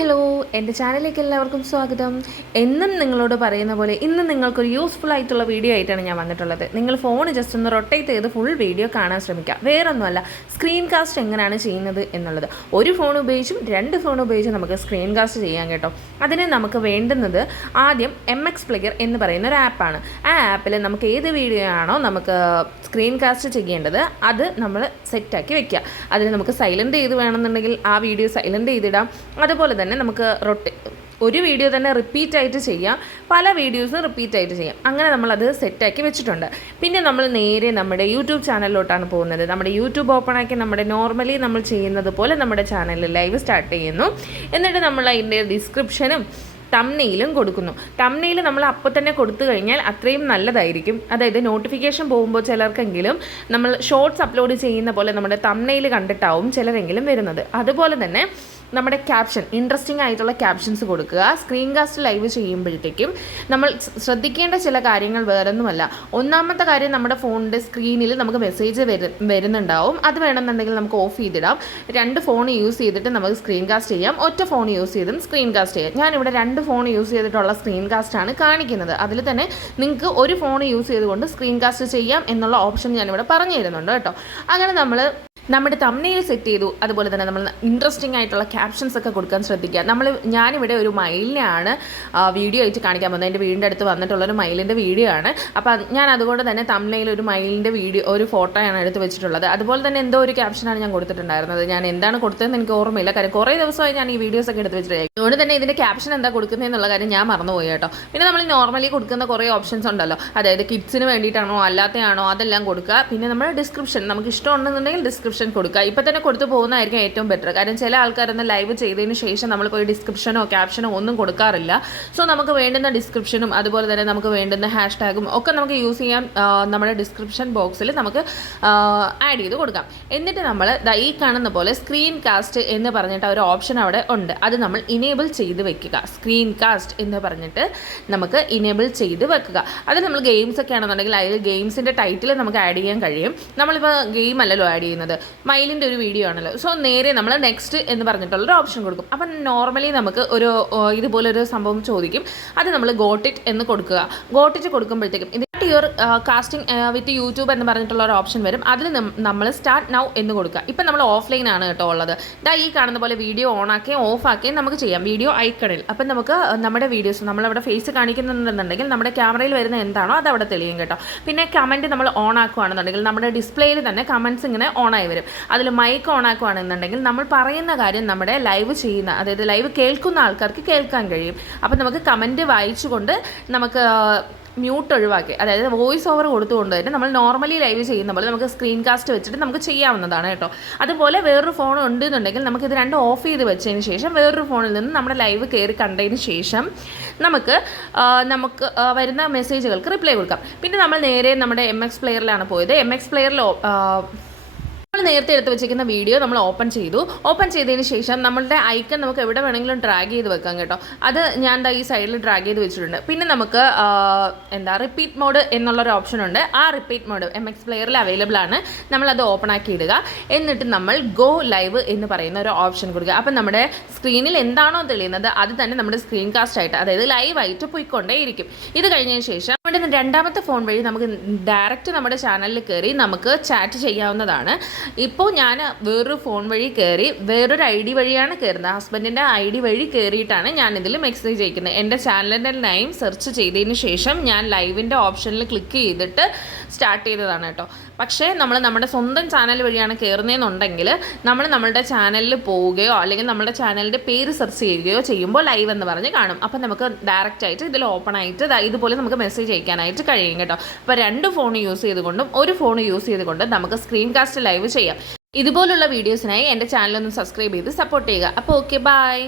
Hello എന്റെ ചാനലിലേക്ക് എല്ലാവർക്കും സ്വാഗതം. എന്നും നിങ്ങളോട് പറയുന്ന പോലെ ഇന്ന് നിങ്ങൾക്കൊരു യൂസ്ഫുൾ ആയിട്ടുള്ള വീഡിയോ ആയിട്ടാണ് ഞാൻ വന്നിട്ടുള്ളത്. നിങ്ങൾ ഫോൺ ജസ്റ്റ് ഒന്ന് റൊട്ടേറ്റ് ചെയ്ത് ഫുൾ വീഡിയോ കാണാൻ ശ്രമിക്കുക. വേറൊന്നുമല്ല സ്ക്രീൻ കാസ്റ്റ് എങ്ങനെയാണ് ചെയ്യുന്നത് എന്നുള്ളത്. ഒരു ഫോൺ ഉപയോഗിച്ചും രണ്ട് ഫോൺ ഉപയോഗിച്ചും നമുക്ക് സ്ക്രീൻ കാസ്റ്റ് ചെയ്യാൻ കേട്ടോ. അതിന് നമുക്ക് വേണ്ടുന്നത് ആദ്യം എം എക്സ് പ്ലെയർ എന്ന് പറയുന്ന ഒരു ആപ്പാണ് ആ ആപ്പിൽ നമുക്ക് ഏത് വീഡിയോ ആണോ നമുക്ക് സ്ക്രീൻ കാസ്റ്റ് ചെയ്യേണ്ടത് അത് നമ്മൾ സെറ്റാക്കി വെക്കുക. അതിന് നമുക്ക് സൈലന്റ് ചെയ്ത് വേണമെന്നുണ്ടെങ്കിൽ ആ വീഡിയോ സൈലന്റ് ചെയ്തിടാം. അതുപോലെ തന്നെ നമുക്ക് റൊട്ടി ഒരു വീഡിയോ തന്നെ റിപ്പീറ്റ് ആയിട്ട് ചെയ്യാം. പല വീഡിയോസും റിപ്പീറ്റ് ആയിട്ട് ചെയ്യാം. അങ്ങനെ നമ്മളത് സെറ്റാക്കി വെച്ചിട്ടുണ്ട്. പിന്നെ നമ്മൾ നേരെ നമ്മുടെ യൂട്യൂബ് ചാനലിലോട്ടാണ് പോകുന്നത്. നമ്മുടെ യൂട്യൂബ് ഓപ്പൺ ആക്കി നമ്മുടെ നോർമലി നമ്മൾ ചെയ്യുന്നത് പോലെ നമ്മുടെ ചാനലിൽ ലൈവ് സ്റ്റാർട്ട് ചെയ്യുന്നു. എന്നിട്ട് നമ്മൾ അതിന്റെ ഡിസ്ക്രിപ്ഷനും തമ്നെയിലും കൊടുക്കുന്നു. തമ്നെയിൽ നമ്മൾ അപ്പോൾ തന്നെ കൊടുത്തു കഴിഞ്ഞാൽ അത്രയും നല്ലതായിരിക്കും. അതായത് നോട്ടിഫിക്കേഷൻ പോകുമ്പോൾ ചിലർക്കെങ്കിലും നമ്മൾ ഷോർട്സ് അപ്ലോഡ് ചെയ്യുന്ന പോലെ നമ്മുടെ തമ്നെയിൽ കണ്ടിട്ടാവും ചിലരെങ്കിലും വരുന്നത്. അതുപോലെ തന്നെ നമ്മുടെ ക്യാപ്ഷൻ ഇൻട്രസ്റ്റിംഗ് ആയിട്ടുള്ള ക്യാപ്ഷൻസ് കൊടുക്കുക. സ്ക്രീൻ കാസ്റ്റ് ലൈവ് ചെയ്യുമ്പോഴത്തേക്കും നമ്മൾ ശ്രദ്ധിക്കേണ്ട ചില കാര്യങ്ങൾ വേറൊന്നുമല്ല. ഒന്നാമത്തെ കാര്യം നമ്മുടെ ഫോണിന്റെ സ്ക്രീനിൽ നമുക്ക് മെസ്സേജ് വരു വരുന്നുണ്ടാവും. അത് വേണമെന്നുണ്ടെങ്കിൽ നമുക്ക് ഓഫ് ചെയ്തിടാം. രണ്ട് ഫോൺ യൂസ് ചെയ്തിട്ട് നമുക്ക് സ്ക്രീൻ കാസ്റ്റ് ചെയ്യാം. ഒറ്റ ഫോൺ യൂസ് ചെയ്തും സ്ക്രീൻ കാസ്റ്റ് ചെയ്യാം. ഞാനിവിടെ രണ്ട് ഫോൺ യൂസ് ചെയ്തിട്ടുള്ള സ്ക്രീൻ കാസ്റ്റാണ് കാണിക്കുന്നത്. അതിൽ തന്നെ നിങ്ങൾക്ക് ഒരു ഫോൺ യൂസ് ചെയ്തുകൊണ്ട് സ്ക്രീൻ കാസ്റ്റ് ചെയ്യാം എന്നുള്ള ഓപ്ഷൻ ഞാനിവിടെ പറഞ്ഞു തരുന്നുണ്ട് കേട്ടോ. അങ്ങനെ നമ്മൾ നമ്മുടെ തമ്മിൽ സെറ്റ് ചെയ്തു. അതുപോലെ തന്നെ നമ്മൾ ഇൻട്രസ്റ്റിംഗ് ആയിട്ടുള്ള ക്യാപ്ഷൻസ് ഒക്കെ കൊടുക്കാൻ ശ്രദ്ധിക്കുക. നമ്മൾ ഞാനിവിടെ ഒരു മയിലിനെയാണ് വീഡിയോ ആയിട്ട് കാണിക്കാൻ പോകുന്നത്. എന്റെ വീടിന്റെ അടുത്ത് വന്നിട്ടുള്ള ഒരു മയിലിന്റെ വീഡിയോ ആണ്. അപ്പോൾ ഞാൻ അതുകൊണ്ട് തന്നെ തമ്മിൽ ഒരു മയിലിന്റെ വീഡിയോ ഒരു ഫോട്ടോയാണ് എടുത്ത് വെച്ചിട്ടുള്ളത്. അതുപോലെ തന്നെ എന്തോ ഒരു ക്യാപ്ഷനാണ് ഞാൻ കൊടുത്തിട്ടുണ്ടായിരുന്നത്. ഞാൻ എന്താണ് കൊടുത്തതെന്ന് എനിക്ക് ഓർമ്മയില്ല. കാര്യം കുറേ ദിവസമായി ഞാൻ ഈ വീഡിയോസ് ഒക്കെ എടുത്ത് വെച്ചിട്ട്. അതുകൊണ്ട് തന്നെ ഇതിന്റെ ക്യാപ്ഷൻ എന്താ കൊടുക്കുന്നത് എന്നുള്ള കാര്യം ഞാൻ മറന്നുപോയി കേട്ടോ. പിന്നെ നമ്മൾ നോർമലി കൊടുക്കുന്ന കുറേ ഓപ്ഷൻസ് ഉണ്ടല്ലോ. അതായത് കിഡ്സിന് വേണ്ടിയിട്ടാണോ അല്ലാത്തയാണോ അതെല്ലാം കൊടുക്കുക. പിന്നെ നമ്മുടെ ഡിസ്ക്രിപ്ഷൻ നമുക്ക് ഇഷ്ടമുണ്ടെന്നുണ്ടെങ്കിൽ ഡിസ്ക്രിപ്ഷൻ കൊടുക്കുക. ഇപ്പം തന്നെ കൊടുത്തു പോകുന്നതായിരിക്കും ഏറ്റവും ബെറ്റർ കാരണം ചില ആൾക്കാരൊന്ന് ലൈവ് ചെയ്തതിന് ശേഷം നമ്മൾ പോയി ഡിസ്ക്രിപ്ഷനോ ക്യാപ്ഷനോ ഒന്നും കൊടുക്കാറില്ല. സോ നമുക്ക് വേണ്ടുന്ന ഡിസ്ക്രിപ്ഷനും അതുപോലെ തന്നെ നമുക്ക് വേണ്ടുന്ന ഹാഷ് ടാഗും ഒക്കെ നമുക്ക് യൂസ് ചെയ്യാം. നമ്മുടെ ഡിസ്ക്രിപ്ഷൻ ബോക്സിൽ നമുക്ക് ആഡ് ചെയ്ത് കൊടുക്കാം. എന്നിട്ട് നമ്മൾ ഈ കാണുന്ന പോലെ സ്ക്രീൻ കാസ്റ്റ് എന്ന് പറഞ്ഞിട്ട് ഒരു ഓപ്ഷൻ അവിടെ ഉണ്ട്. അത് നമ്മൾ ഇനേബിൾ ചെയ്ത് വെക്കുക. സ്ക്രീൻ കാസ്റ്റ് എന്ന് പറഞ്ഞിട്ട് നമുക്ക് ഇനേബിൾ ചെയ്ത് വെക്കുക. അത് നമ്മൾ ഗെയിംസ് ഒക്കെ ആണെന്നുണ്ടെങ്കിൽ അതിൽ ഗെയിംസിന്റെ ടൈറ്റിൽ നമുക്ക് ആഡ് ചെയ്യാൻ കഴിയും. നമ്മളിപ്പോൾ ഗെയിം അല്ലല്ലോ ആഡ് ചെയ്യുന്നത്. മൈലിന്റെ ഒരു വീഡിയോ ആണല്ലോ. സോ നേരെ നമ്മൾ നെക്സ്റ്റ് എന്ന് പറഞ്ഞിട്ടുള്ളൊരു ഓപ്ഷൻ കൊടുക്കും. അപ്പം നോർമലി നമുക്ക് ഒരു ഇതുപോലൊരു സംഭവം ചോദിക്കും. അത് നമ്മൾ ഗോട്ടിറ്റ് എന്ന് കൊടുക്കുക. ഗോട്ടിറ്റ് കൊടുക്കുമ്പോഴത്തേക്കും യുവർ കാസ്റ്റിംഗ് വിത്ത് യൂട്യൂബ് എന്ന് പറഞ്ഞിട്ടുള്ള ഒരു ഓപ്ഷൻ വരും. അതിൽ നമ്മൾ സ്റ്റാർട്ട് നൗ എന്ന് കൊടുക്കുക. ഇപ്പം നമ്മൾ ഓഫ്ലൈൻ ആണ് കേട്ടോ ഉള്ളത്. ഇതാ ഈ കാണുന്ന പോലെ വീഡിയോ ഓൺ ആക്കുകയും ഓഫ് ആക്കുകയും നമുക്ക് ചെയ്യാം. വീഡിയോ ഐക്കണിൽ അപ്പം നമുക്ക് നമ്മുടെ വീഡിയോസ് നമ്മളവിടെ ഫേസ് കാണിക്കുന്നുണ്ടെന്നുണ്ടെങ്കിൽ നമ്മുടെ ക്യാമറയിൽ വരുന്ന എന്താണോ അത് അവിടെ തെളിയും കേട്ടോ. പിന്നെ കമന്റ് നമ്മൾ ഓൺ ആക്കുകയാണെന്നുണ്ടെങ്കിൽ നമ്മുടെ ഡിസ്പ്ലേയിൽ തന്നെ കമന്റ്സ് ഇങ്ങനെ ഓൺ ആയി വരും. അതിൽ മൈക്ക് ഓൺ ആക്കുകയാണെന്നുണ്ടെങ്കിൽ നമ്മൾ പറയുന്ന കാര്യം നമ്മുടെ ലൈവ് ചെയ്യുന്ന അതായത് ലൈവ് കേൾക്കുന്ന ആൾക്കാർക്ക് കേൾക്കാൻ കഴിയും. അപ്പം നമുക്ക് കമന്റ് വായിച്ചുകൊണ്ട് നമുക്ക് മ്യൂട്ട് ഒഴിവാക്കി. അതായത് വോയിസ് ഓവർ കൊടുത്തുകൊണ്ട് തന്നെ നമ്മൾ നോർമലി ലൈവ് ചെയ്യുന്ന പോലെ നമുക്ക് സ്ക്രീൻ കാസ്റ്റ് വെച്ചിട്ട് നമുക്ക് ചെയ്യാവുന്നതാണ് കേട്ടോ. അതുപോലെ വേറൊരു ഫോൺ ഉണ്ട് എന്നുണ്ടെങ്കിൽ നമുക്ക് ഇത് രണ്ടും ഓഫ് ചെയ്ത് വെച്ചതിന് ശേഷം വേറൊരു ഫോണിൽ നിന്ന് നമ്മുടെ ലൈവ് കയറി കണ്ടതിന് ശേഷം നമുക്ക് നമുക്ക് വരുന്ന മെസ്സേജുകൾക്ക് റിപ്ലൈ കൊടുക്കാം. പിന്നെ നമ്മൾ നേരെ നമ്മുടെ എം എക്സ് പ്ലെയറിലാണ് പോയത്. എം എക്സ് പ്ലെയറിൽ നേരത്തെ എടുത്ത് വെച്ചിരിക്കുന്ന വീഡിയോ നമ്മൾ ഓപ്പൺ ചെയ്തു. ഓപ്പൺ ചെയ്തതിന് ശേഷം നമ്മളുടെ ഐക്കൺ നമുക്ക് എവിടെ വേണമെങ്കിലും ഡ്രാഗ് ചെയ്ത് വെക്കാം കേട്ടോ. അത് ഞാൻ ദാ ഈ സൈഡിൽ ഡ്രാഗ് ചെയ്ത് വെച്ചിട്ടുണ്ട്. പിന്നെ നമുക്ക് എന്താ റിപ്പീറ്റ് മോഡ് എന്നുള്ളൊരു ഓപ്ഷൻ ഉണ്ട്. ആ റിപ്പീറ്റ് മോഡ് എം എക്സ് പ്ലെയറിൽ അവൈലബിൾ ആണ്. നമ്മളത് ഓപ്പൺ ആക്കി ഇടുക. എന്നിട്ട് നമ്മൾ ഗോ ലൈവ് എന്ന് പറയുന്ന ഒരു ഓപ്ഷൻ കൊടുക്കുക. അപ്പം നമ്മുടെ സ്ക്രീനിൽ എന്താണോ തെളിയുന്നത് അത് തന്നെ നമ്മുടെ സ്ക്രീൻ കാസ്റ്റ് ആയിട്ട് അതായത് ലൈവായിട്ട് പോയിക്കൊണ്ടേയിരിക്കും. ഇത് കഴിഞ്ഞതിന് ശേഷം നമ്മുടെ രണ്ടാമത്തെ ഫോൺ വഴി നമുക്ക് ഡയറക്റ്റ് നമ്മുടെ ചാനലിൽ കയറി നമുക്ക് ചാറ്റ് ചെയ്യാവുന്നതാണ്. ഇപ്പോൾ ഞാൻ വേറൊരു ഫോൺ വഴി കയറി വേറൊരു ഐ ഡി വഴിയാണ് കയറുന്നത് ഹസ്ബൻഡിന്റെ ഐ ഡി വഴി കയറിയിട്ടാണ് ഞാൻ ഇതിൽ മെസ്സേജ് അയക്കുന്നത്. എന്റെ ചാനലിന്റെ നെയിം സെർച്ച് ചെയ്തതിന് ശേഷം ഞാൻ ലൈവിന്റെ ഓപ്ഷനിൽ ക്ലിക്ക് ചെയ്തിട്ട് സ്റ്റാർട്ട് ചെയ്തതാണ് കേട്ടോ. പക്ഷേ നമ്മൾ നമ്മുടെ സ്വന്തം ചാനൽ വഴിയാണ് കയറുന്നതെന്നുണ്ടെങ്കിൽ നമ്മൾ നമ്മളുടെ ചാനലിൽ പോവുകയോ അല്ലെങ്കിൽ നമ്മുടെ ചാനലിന്റെ പേര് സെർച്ച് ചെയ്യുകയോ ചെയ്യുമ്പോൾ ലൈവ് എന്ന് പറഞ്ഞ് കാണും. അപ്പം നമുക്ക് ഡയറക്റ്റ് ആയിട്ട് ഇതിൽ ഓപ്പൺ ആയിട്ട് ഇതുപോലെ നമുക്ക് മെസ്സേജ് അയക്കാനായിട്ട് കഴിയും കേട്ടോ. അപ്പോൾ രണ്ട് ഫോൺ യൂസ് ചെയ്തുകൊണ്ടും ഒരു ഫോൺ യൂസ് ചെയ്തുകൊണ്ടും നമുക്ക് സ്ക്രീൻ കാസ്റ്റ് ലൈവ് ചെയ്യാം ഇതുപോലുള്ള വീഡിയോസിനായി എന്റെ ചാനലൊന്ന് സബ്സ്ക്രൈബ് ചെയ്ത് സപ്പോർട്ട് ചെയ്യുക. അപ്പോൾ ഓക്കെ ബൈ